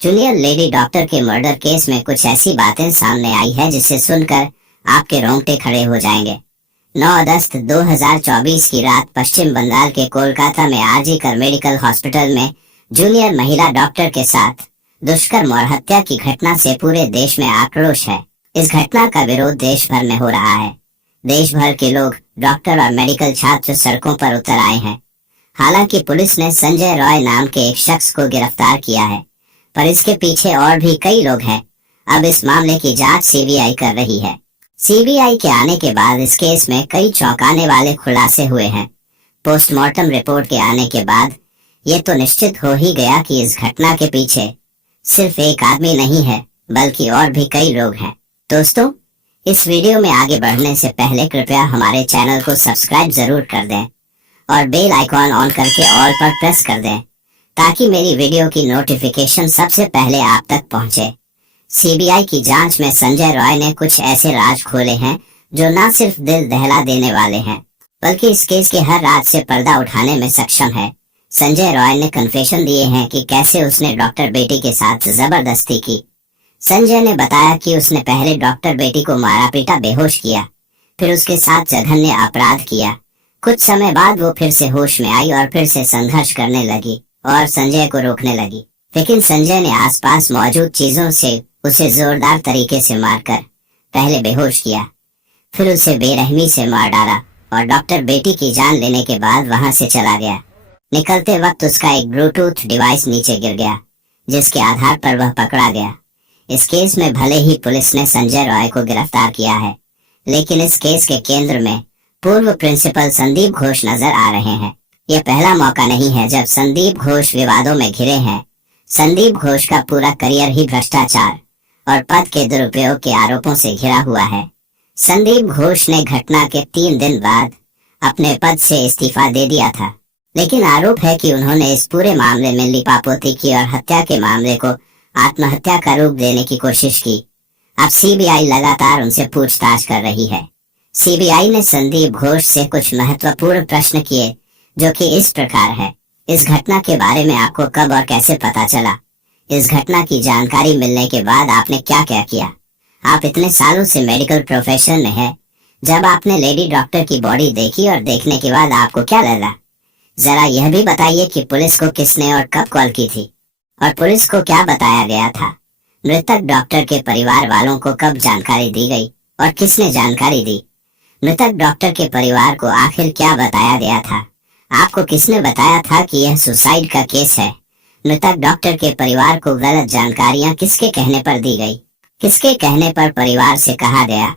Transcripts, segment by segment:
Junior lady doctor के murder case में कुछ ऐसी बातें सामने आई है जिसे सुनकर आपके रोंगटे खड़े हो जाएंगे। 9 अगस्त 2024 की रात पश्चिम बंगाल के कोलकाता में आरजी कर मेडिकल हॉस्पिटल में जूनियर महिला डॉक्टर के साथ दुष्कर्म और हत्या की घटना से पूरे देश में आक्रोश है। इस घटना का विरोध देश भर में हो रहा है। देश भर के लोग, डॉक्टर और मेडिकल छात्र सड़कों पर उतर आए हैं। हालांकि पुलिस ने संजय रॉय नाम के एक शख्स को गिरफ्तार किया है, पर इसके पीछे और भी कई लोग हैं। अब इस मामले की जांच सीबीआई कर रही है। सीबीआई के आने के बाद इस केस में कई चौंकाने वाले खुलासे हुए हैं। पोस्टमार्टम रिपोर्ट के आने के बाद ये तो निश्चित हो ही गया कि इस घटना के पीछे सिर्फ एक आदमी नहीं है, बल्कि और भी कई लोग हैं। दोस्तों, इस वीडियो में आगे बढ़ने से पहले कृपया हमारे चैनल को सब्सक्राइब जरूर कर दें और बेल आइकॉन ऑन करके ऑल पर प्रेस कर दें ताकि मेरी वीडियो की नोटिफिकेशन सबसे पहले आप तक पहुंचे। सीबीआई की जांच में संजय रॉय ने कुछ ऐसे राज खोले हैं जो न सिर्फ दिल दहला देने वाले हैं, बल्कि इस केस के हर राज से पर्दा उठाने में सक्षम है। संजय रॉय ने कन्फेशन दिए हैं कि कैसे उसने डॉक्टर बेटी के साथ जबरदस्ती की। संजय ने बताया कि उसने पहले डॉक्टर बेटी को मारा पीटा, बेहोश किया, फिर उसके साथ जघन्य अपराध किया। कुछ समय बाद वो फिर से होश में आई और फिर से संघर्ष करने लगी और संजय को रोकने लगी, लेकिन संजय ने आसपास मौजूद चीजों से उसे जोरदार तरीके से मारकर पहले बेहोश किया, फिर उसे बेरहमी से मार डाला और डॉक्टर बेटी की जान लेने के बाद वहां से चला गया। निकलते वक्त उसका एक ब्लूटूथ डिवाइस नीचे गिर गया, जिसके आधार पर वह पकड़ा गया। इस केस में भले ही पुलिस ने संजय रॉय को गिरफ्तार किया है, लेकिन इस केस के केंद्र में पूर्व प्रिंसिपल संदीप घोष नजर आ रहे हैं। यह पहला मौका नहीं है जब संदीप घोष विवादों में घिरे हैं। संदीप घोष का पूरा करियर ही भ्रष्टाचार और पद के दुरुपयोग के आरोपों से घिरा हुआ है। संदीप घोष ने घटना के 3 दिन बाद अपने पद से इस्तीफा दे दिया था, लेकिन आरोप है कि उन्होंने इस पूरे मामले में लिपापोती की और हत्या के मामले को आत्महत्या का रूप देने की कोशिश की। अब सीबीआई लगातार उनसे पूछताछ कर रही है। सीबीआई ने संदीप घोष से कुछ महत्वपूर्ण प्रश्न किए, जो कि इस प्रकार है। इस घटना के बारे में आपको कब और कैसे पता चला? इस घटना की जानकारी मिलने के बाद आपने क्या क्या किया? आप इतने सालों से मेडिकल प्रोफेशन में हैं, जब आपने लेडी डॉक्टर की बॉडी देखी और देखने के बाद आपको क्या लगा? जरा यह भी बताइए कि पुलिस को किसने और कब कॉल की थी और पुलिस को क्या बताया गया था? मृतक डॉक्टर के परिवार वालों को कब जानकारी दी गई और किसने जानकारी दी? मृतक डॉक्टर के परिवार को आखिर क्या बताया गया था? आपको किसने बताया था कि यह सुसाइड का केस है? मृतक डॉक्टर के परिवार को गलत जानकारियां किसके कहने पर दी गई? किसके कहने पर परिवार से कहा गया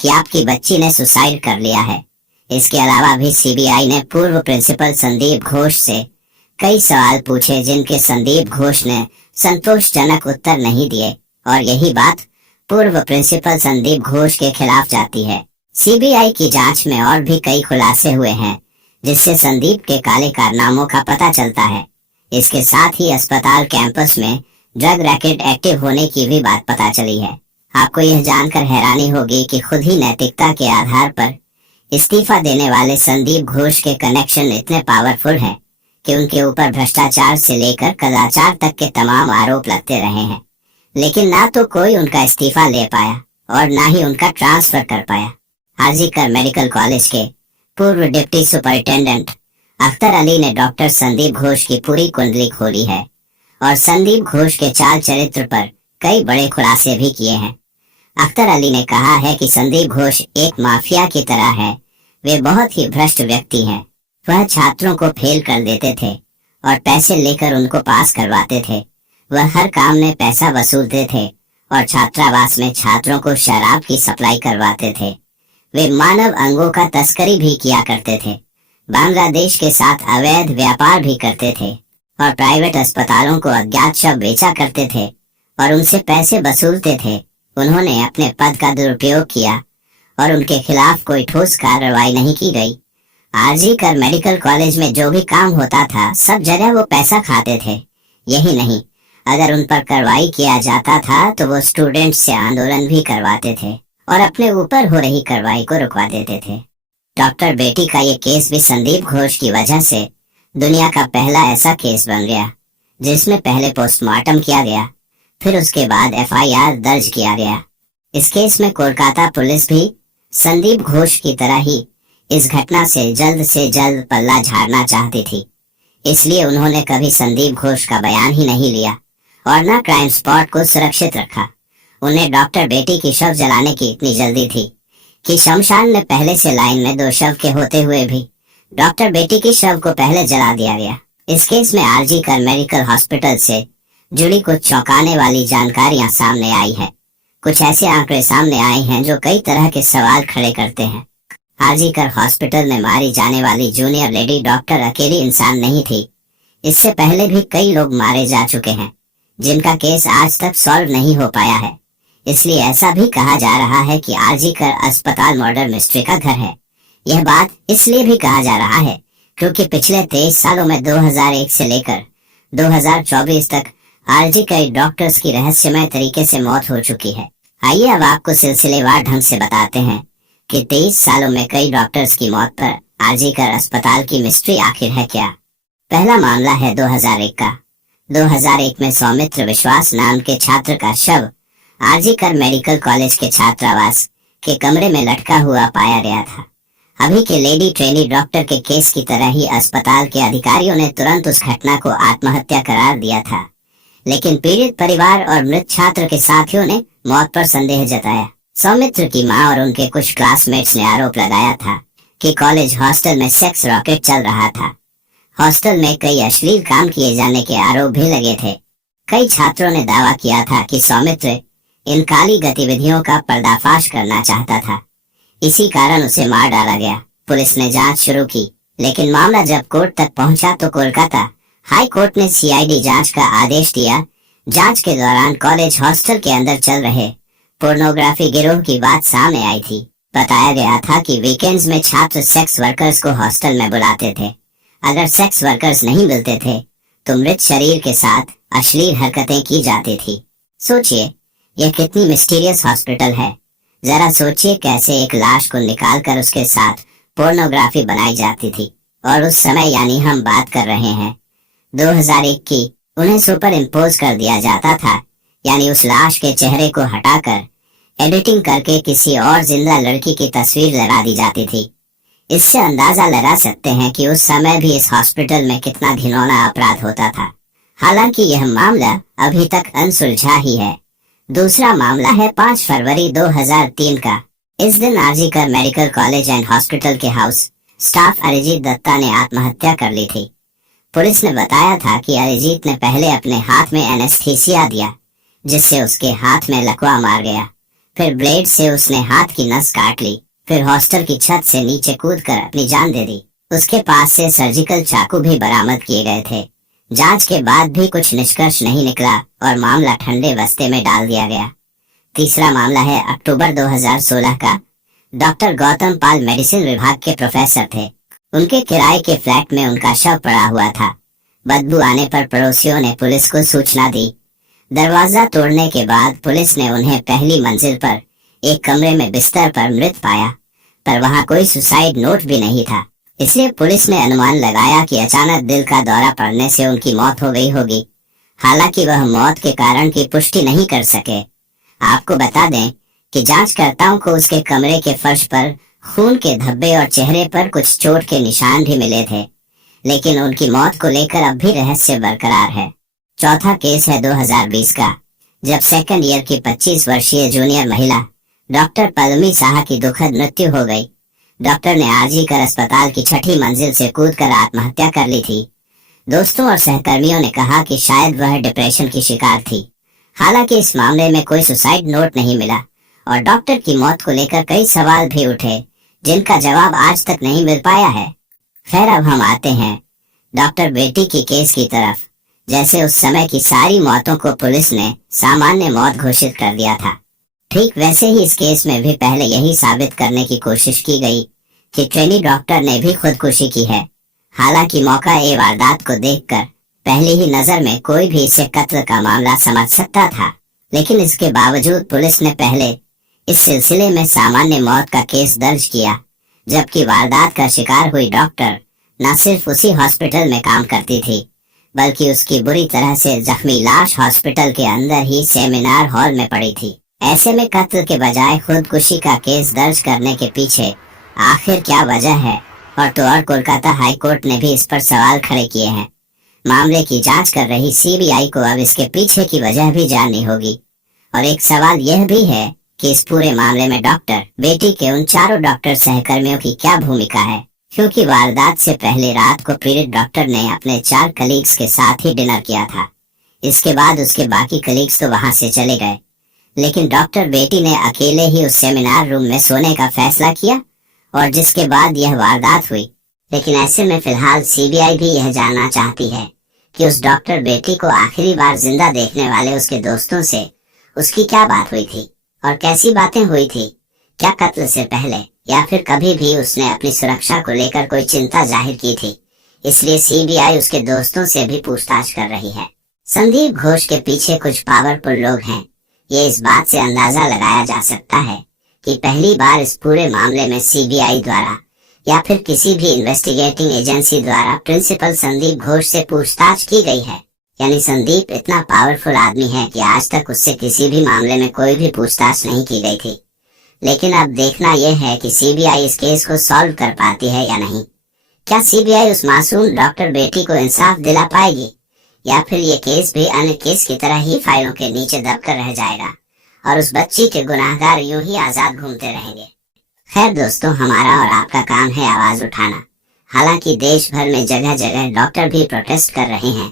कि आपकी बच्ची ने सुसाइड कर लिया है? इसके अलावा भी सीबीआई ने पूर्व प्रिंसिपल संदीप घोष से कई सवाल पूछे, जिनके संदीप घोष ने संतोषजनक उत्तर नहीं दिए, और यही बात पूर्व प्रिंसिपल संदीप घोष के खिलाफ जाती है। सीबीआई की जांच में और भी कई खुलासे हुए हैं, जिससे संदीप के काले कारनामों का पता चलता है। इसके साथ ही अस्पताल कैंपस में ड्रग रैकेट एक्टिव होने की भी बात पता चली है। आपको यह जानकर हैरानी होगी कि खुद ही नैतिकता के आधार पर इस्तीफा देने वाले संदीप घोष के कनेक्शन इतने पावरफुल हैं कि उनके ऊपर भ्रष्टाचार से लेकर कदाचार तक के तमाम आरोप लगते रहे हैं, लेकिन ना तो कोई उनका इस्तीफा ले पाया और ना ही उनका ट्रांसफर कर पाया। आरजी कर मेडिकल कॉलेज के पूर्व डिप्टी सुपरिटेंडेंट अख्तर अली ने डॉक्टर संदीप घोष की पूरी कुंडली खोली है और संदीप घोष के चाल चरित्र पर कई बड़े खुलासे भी किए हैं। अख्तर अली ने कहा है कि संदीप घोष एक माफिया की तरह है। वे बहुत ही भ्रष्ट व्यक्ति हैं। वह छात्रों को फेल कर देते थे और पैसे लेकर उनको पास करवाते थे। वह हर काम में पैसा वसूलते थे और छात्रावास में छात्रों को शराब की सप्लाई करवाते थे। वे मानव अंगों का तस्करी भी किया करते थे, बांग्लादेश के साथ अवैध व्यापार भी करते थे और प्राइवेट अस्पतालों को अज्ञात शव बेचा करते थे और उनसे पैसे वसूलते थे। उन्होंने अपने पद का दुरुपयोग किया और उनके खिलाफ कोई ठोस कार्रवाई नहीं की गई। आरजी कर मेडिकल कॉलेज में जो भी काम होता था, सब जगह वो पैसा खाते थे। यही नहीं, अगर उन पर कार्रवाई किया जाता था तो वो स्टूडेंट्स से आंदोलन भी करवाते थे और अपने ऊपर हो रही कार्रवाई को रुकवा देते थे। डॉक्टर बेटी का ये केस भी संदीप घोष की वजह से दुनिया का पहला ऐसा केस बन गया जिसमें पहले पोस्टमार्टम किया गया, फिर उसके बाद एफआईआर दर्ज किया गया। इस केस में कोलकाता पुलिस भी संदीप घोष की तरह ही इस घटना से जल्द पल्ला झाड़ना चाहती थी। इसलिए उन्होंने कभी संदीप घोष का बयान ही नहीं लिया और न क्राइम स्पॉट को सुरक्षित रखा। उन्हें डॉक्टर बेटी की शव जलाने की इतनी जल्दी थी कि शमशान में पहले से लाइन में 2 शव के होते हुए भी डॉक्टर बेटी की शव को पहले जला दिया गया। इस केस में आरजी कर मेडिकल हॉस्पिटल से जुड़ी कुछ चौंकाने वाली जानकारियां सामने आई है। कुछ ऐसे आंकड़े सामने आए हैं जो कई तरह के सवाल खड़े करते हैं। आरजी कर हॉस्पिटल में मारी जाने वाली जूनियर लेडी डॉक्टर अकेली इंसान नहीं थी। इससे पहले भी कई लोग मारे जा चुके हैं जिनका केस आज तक सॉल्व नहीं हो पाया है। इसलिए ऐसा भी कहा जा रहा है कि आरजी कर अस्पताल मर्डर मिस्ट्री का घर है। यह बात इसलिए भी कहा जा रहा है क्योंकि पिछले 23 सालों में 2001 से लेकर 2024 तक आरजी कई डॉक्टर्स की रहस्यमय तरीके से मौत हो चुकी है। आइए अब आपको सिलसिलेवार ढंग से बताते हैं कि 23 सालों में कई डॉक्टर्स की मौत पर आरजी कर अस्पताल की मिस्ट्री आखिर है क्या। पहला मामला है 2001 का। 2001 में सौमित्र विश्वास नाम के छात्र का शव आरजी कर मेडिकल कॉलेज के छात्रावास के कमरे में लटका हुआ पाया गया था। अभी के लेडी ट्रेनी डॉक्टर के केस की तरह ही अस्पताल के अधिकारियों ने तुरंत उस घटना को आत्महत्या करार दिया था, लेकिन पीड़ित परिवार और मृत छात्र के साथियों ने मौत पर संदेह जताया। सौमित्र की मां और उनके कुछ क्लासमेट्स ने आरोप लगाया था कि कॉलेज हॉस्टल में सेक्स रॉकेट चल रहा था। हॉस्टल में कई अश्लील काम किए जाने के आरोप भी लगे थे। कई छात्रों ने दावा किया था कि सौमित्र इन काली गतिविधियों का पर्दाफाश करना चाहता था, इसी कारण उसे मार डाला गया। पुलिस ने जांच शुरू की, लेकिन मामला जब कोर्ट तक पहुंचा तो कोलकाता हाई कोर्ट ने सीआईडी जांच का आदेश दिया। जांच के दौरान कॉलेज हॉस्टल के अंदर चल रहे पोर्नोग्राफी गिरोह की बात सामने आई थी। बताया गया था कि वीकेंड्स में छात्र सेक्स वर्कर्स को हॉस्टल में बुलाते थे। अगर सेक्स वर्कर्स नहीं मिलते थे तो मृत शरीर के साथ अश्लील हरकतें की जाती थी। सोचिए, यह कितनी मिस्टीरियस हॉस्पिटल है। जरा सोचिए कैसे एक लाश को निकालकर उसके साथ पोर्नोग्राफी बनाई जाती थी। और उस समय यानी हम बात कर रहे हैं 2001 की, उन्हें सुपर इम्पोज कर दिया जाता था, यानी उस लाश के चेहरे को हटाकर एडिटिंग करके किसी और जिंदा लड़की की तस्वीर लगा दी जाती थी। इससे अंदाजा लगा सकते हैं कि उस समय भी इस हॉस्पिटल में कितना घिनौना अपराध होता था। हालांकि यह मामला अभी तक अनसुलझा ही है। दूसरा मामला है 5 फरवरी 2003 का। इस दिन आरजी कर मेडिकल कॉलेज एंड हॉस्पिटल के हाउस स्टाफ अरिजीत दत्ता ने आत्महत्या कर ली थी। पुलिस ने बताया था कि अरिजीत ने पहले अपने हाथ में एनेस्थीसिया दिया, जिससे उसके हाथ में लकवा मार गया। फिर ब्लेड से उसने हाथ की नस काट ली। फिर हॉस्टल की छत से नीचे कूदकर अपनी जान दे दी। उसके पास से सर्जिकल चाकू भी बरामद किए गए थे। जांच के बाद भी कुछ निष्कर्ष नहीं निकला और मामला ठंडे बस्ते में डाल दिया गया। तीसरा मामला है अक्टूबर 2016 का। डॉक्टर गौतम पाल मेडिसिन विभाग के प्रोफेसर थे। उनके किराए के फ्लैट में उनका शव पड़ा हुआ था। बदबू आने पर पड़ोसियों ने पुलिस को सूचना दी। दरवाजा तोड़ने के बाद पुलिस ने उन्हें पहली मंजिल पर एक कमरे में बिस्तर पर मृत पाया, पर वहां कोई सुसाइड नोट भी नहीं था। इसलिए पुलिस ने अनुमान लगाया कि अचानक दिल का दौरा पड़ने से उनकी मौत हो गई होगी। हालांकि वह मौत के कारण की पुष्टि नहीं कर सके। आपको बता दें कि जांचकर्ताओं को उसके कमरे के फर्श पर खून के धब्बे और चेहरे पर कुछ चोट के निशान भी मिले थे, लेकिन उनकी मौत को लेकर अब भी रहस्य बरकरार है। चौथा केस है 2020 का, जब सेकंड ईयर की 25 वर्षीय जूनियर महिला डॉक्टर पल्लवी साहा की दुखद मृत्यु हो गई। डॉक्टर ने आरजी कर अस्पताल की 6ठी मंजिल से कूदकर आत्महत्या कर ली थी। दोस्तों और सहकर्मियों ने कहा कि शायद वह डिप्रेशन की शिकार थी। हालांकि इस मामले में कोई सुसाइड नोट नहीं मिला और डॉक्टर की मौत को लेकर कई सवाल भी उठे, जिनका जवाब आज तक नहीं मिल पाया है। खैर, अब हम आते हैं डॉक्टर बेटी की केस की तरफ। जैसे उस समय की सारी मौतों को पुलिस ने सामान्य मौत घोषित कर दिया था, ठीक वैसे ही इस केस में भी पहले यही साबित करने की कोशिश की गई कि ट्रेनी डॉक्टर ने भी खुदकुशी की है। हालांकि मौका ए वारदात को देखकर पहली ही नजर में कोई भी इसे कत्ल का मामला समझ सकता था, लेकिन इसके बावजूद पुलिस ने पहले इस सिलसिले में सामान्य मौत का केस दर्ज किया, जबकि वारदात का शिकार हुई डॉक्टर न सिर्फ उसी हॉस्पिटल में काम करती थी बल्कि उसकी बुरी तरह से जख्मी लाश हॉस्पिटल के अंदर ही सेमिनार हॉल में पड़ी थी। ऐसे में कत्ल के बजाय खुदकुशी का केस दर्ज करने के पीछे आखिर क्या वजह है, और तो और कोलकाता हाई कोर्ट ने भी इस पर सवाल खड़े किए हैं। मामले की जांच कर रही सीबीआई को अब इसके पीछे की वजह भी जाननी होगी। और एक सवाल यह भी है कि इस पूरे मामले में डॉक्टर बेटी के उन चारों डॉक्टर सहकर्मियों की क्या भूमिका है, क्योंकि वारदात से पहले रात को पीड़ित डॉक्टर ने अपने 4 कलीग्स के साथ ही डिनर किया था। इसके बाद उसके बाकी कलीग्स तो वहां से चले गए, लेकिन डॉक्टर बेटी ने अकेले ही उस सेमिनार रूम में सोने का फैसला किया, और जिसके बाद यह वारदात हुई। लेकिन ऐसे में फिलहाल सीबीआई भी यह जानना चाहती है कि उस डॉक्टर बेटी को आखिरी बार जिंदा देखने वाले उसके दोस्तों से उसकी क्या बात हुई थी और कैसी बातें हुई थी। क्या कत्ल से पहले या फिर कभी भी उसने अपनी सुरक्षा को लेकर कोई चिंता जाहिर की थी। इसलिए सीबीआई उसके दोस्तों से भी पूछताछ कर रही है। संदीप घोष के पीछे कुछ पावरफुल लोग हैं। ये इस बात से अंदाजा लगाया जा सकता है कि पहली बार इस पूरे मामले में सीबीआई द्वारा या फिर किसी भी इन्वेस्टिगेटिंग एजेंसी द्वारा प्रिंसिपल संदीप घोष से पूछताछ की गई है। यानी संदीप इतना पावरफुल आदमी है कि आज तक उससे किसी भी मामले में कोई भी पूछताछ नहीं की गई थी। लेकिन अब देखना यह है कि सीबीआई इस केस को सॉल्व कर पाती है या नहीं। क्या सीबीआई उस मासूम डॉक्टर बेटी को इंसाफ दिला पाएगी, या फिर ये केस भी अन्य केस की तरह ही फाइलों के नीचे दबकर रह जाएगा और उस बच्ची के गुनाहगार यूं ही आजाद घूमते रहेंगे। खैर दोस्तों, हमारा और आपका काम है आवाज उठाना। हालांकि देश भर में जगह जगह डॉक्टर भी प्रोटेस्ट कर रहे हैं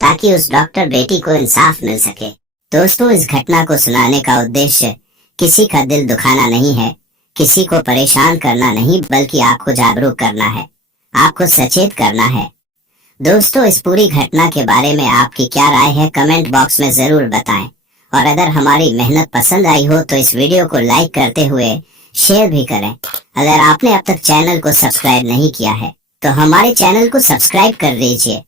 ताकि उस डॉक्टर बेटी को इंसाफ मिल सके। दोस्तों, इस घटना को सुनाने का उद्देश्य किसी का दिल दुखाना नहीं है, किसी को परेशान करना नहीं, बल्कि आपको जागरूक करना है, आपको सचेत करना है। दोस्तों, इस पूरी घटना के बारे में आपकी क्या राय है, कमेंट बॉक्स में जरूर बताएं। और अगर हमारी मेहनत पसंद आई हो तो इस वीडियो को लाइक करते हुए शेयर भी करें। अगर आपने अब तक चैनल को सब्सक्राइब नहीं किया है तो हमारे चैनल को सब्सक्राइब कर दीजिए